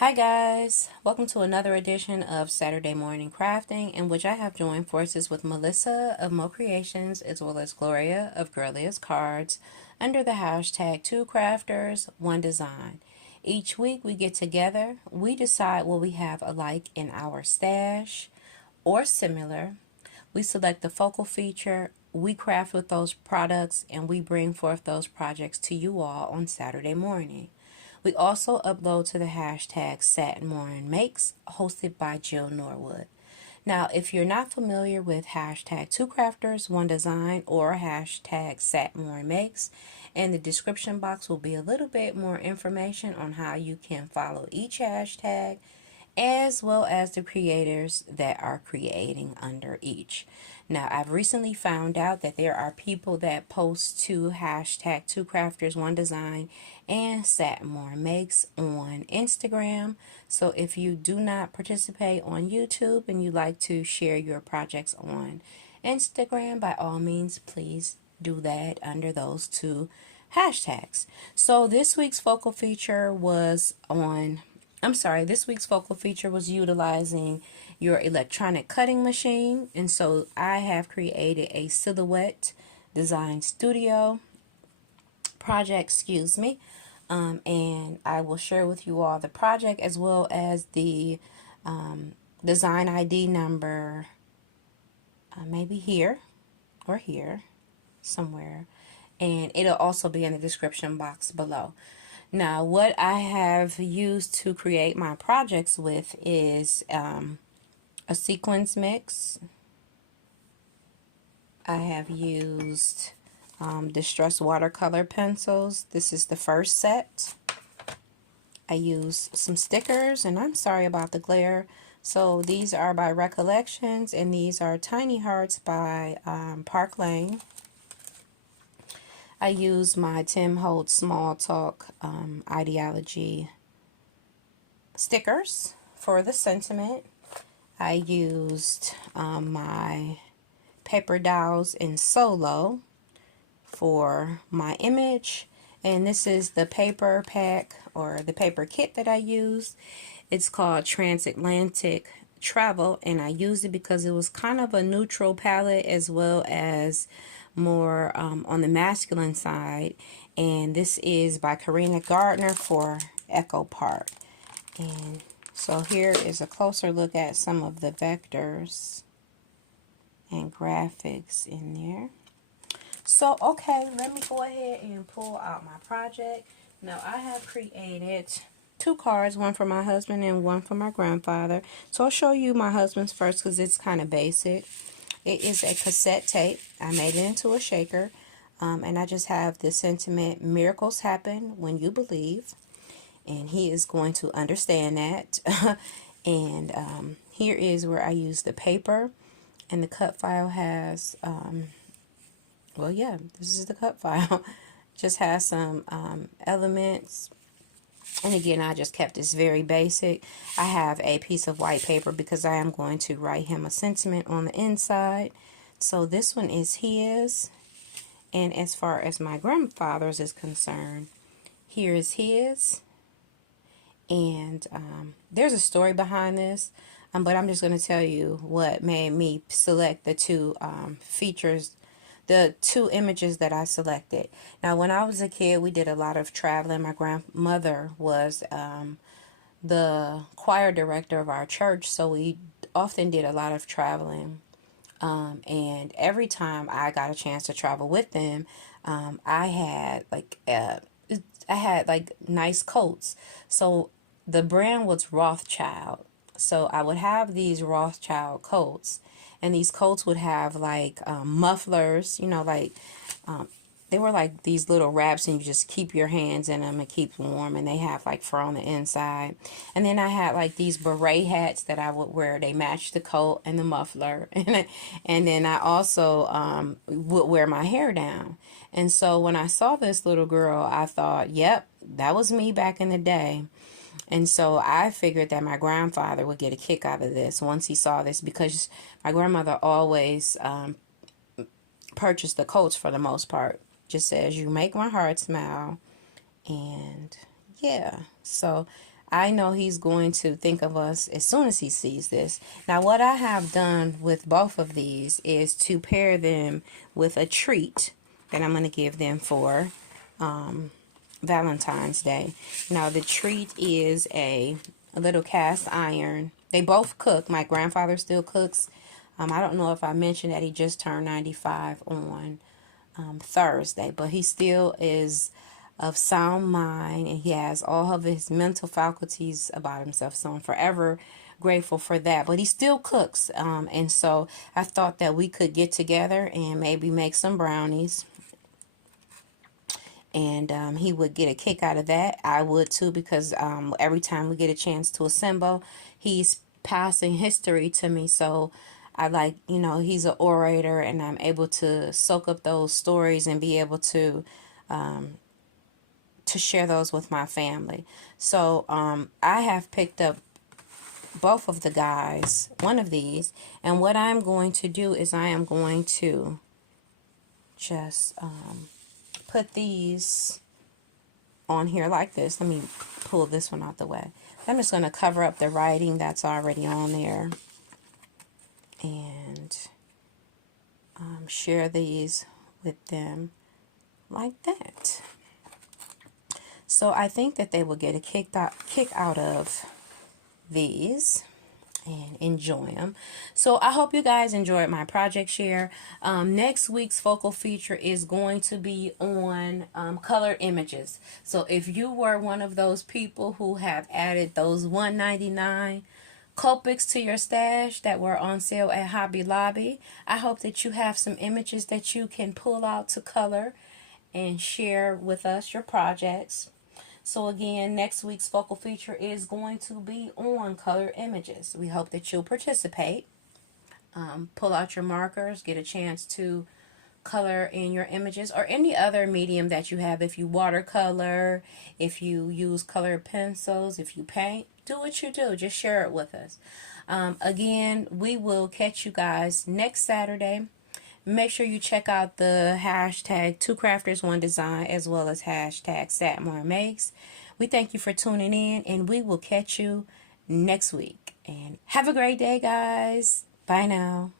Hi guys, welcome to another edition of Saturday Morning Crafting, in which I have joined forces with Melissa of Mo Creations as well as Gloria of Girlia's Cards under the hashtag Two Crafters, One Design. Each week we get together, we decide what we have alike in our stash or similar. We select the focal feature, we craft with those products, and we bring forth those projects to you all on Saturday morning. We also upload to the hashtag SatMornMakes, hosted by Jill Norwood. Now, if you're not familiar with hashtag Two Crafters, One Design, or hashtag SatMornMakes, in the description box will be a little bit more information on how you can follow each hashtag as well as the creators that are creating under each. Now, I've recently found out that there are people that post to hashtag Two Crafters One Design and Satmore Makes on Instagram. So if you do not participate on YouTube and you like to share your projects on Instagram, by all means, please do that under those two hashtags. So this week's focal feature was this week's focal feature was utilizing your electronic cutting machine. And so I have created a silhouette design studio project, and I will share with you all the project as well as the design ID number, maybe here or here somewhere. And it'll also be in the description box below. Now, what I have used to create my projects with is a sequence mix. I have used distress watercolor pencils. This is the first set. I used some stickers, and I'm sorry about the glare. So these are by Recollections, and these are Tiny Hearts by Park Lane. I used my Tim Holtz Small Talk Ideology stickers for the sentiment. I used my paper dowels in Solo for my image. And this is the paper pack or the paper kit that I used. It's called Transatlantic Travel, and I used it because it was kind of a neutral palette as well as more on the masculine side. And this is by Karina Gardner for Echo Park. And so here is a closer look at some of the vectors and graphics in there. So, okay, let me go ahead and pull out my project. Now, I have created two cards, one for my husband and one for my grandfather. So, I'll show you my husband's first because it's kind of basic. It is a cassette tape. I made it into a shaker. And I just have the sentiment, miracles happen when you believe. And he is going to understand that. And here is where I use the paper. And the cut file has, well, yeah, this is the cut file. Just has some elements. And again, I just kept this very basic. I have a piece of white paper because I am going to write him a sentiment on the inside. So this one is his. And as far as my grandfather's is concerned, here is his. And there's a story behind this. But I'm just going to tell you what made me select the two features, the two images that I selected. Now, when I was a kid, we did a lot of traveling. My grandmother was the choir director of our church, so we often did a lot of traveling. And every time I got a chance to travel with them, I had like nice coats. So the brand was Rothschild. So I would have these Rothschild coats, and these coats would have like mufflers, they were like these little wraps, and you just keep your hands in them and keep them warm, and they have like fur on the inside. And then I had like these beret hats that I would wear. They matched the coat and the muffler. And then I also would wear my hair down. And so when I saw this little girl, I thought, yep, that was me back in the day. And so I figured that my grandfather would get a kick out of this once he saw this, because my grandmother always purchased the coats for the most part. Just says, you make my heart smile. And yeah, so I know he's going to think of us as soon as he sees this. Now, what I have done with both of these is to pair them with a treat that I'm going to give them for Valentine's Day. Now, the treat is a little cast iron. They both cook. My grandfather still cooks. I don't know if I mentioned that he just turned 95 on Thursday, but he still is of sound mind, and he has all of his mental faculties about himself, so I'm forever grateful for that. But he still cooks, and so I thought that we could get together and maybe make some brownies, and he would get a kick out of that. I would too, because every time we get a chance to assemble, he's passing history to me, so I like, he's an orator, and I'm able to soak up those stories and be able to share those with my family. So I have picked up both of the guys, one of these, and what I'm going to do is I am going to just put these on here like this. Let me pull this one out the way. I'm just going to cover up the writing that's already on there and share these with them like that. So I think that they will get a kick out of these and enjoy them. So I hope you guys enjoyed my project share. Next week's focal feature is going to be on color images. So if you were one of those people who have added those $1.99 Copics to your stash that were on sale at Hobby Lobby, I hope that you have some images that you can pull out to color and share with us your projects. So again, next week's focal feature is going to be on color images. We hope that you'll participate. Pull out your markers, get a chance to color in your images or any other medium that you have. If you watercolor, if you use colored pencils, if you paint, do what you do. Just share it with us. Again, we will catch you guys next Saturday. Make sure you check out the hashtag 2crafters1design as well as hashtag SatMoreMakes. We thank you for tuning in, and we will catch you next week. And have a great day, guys. Bye now.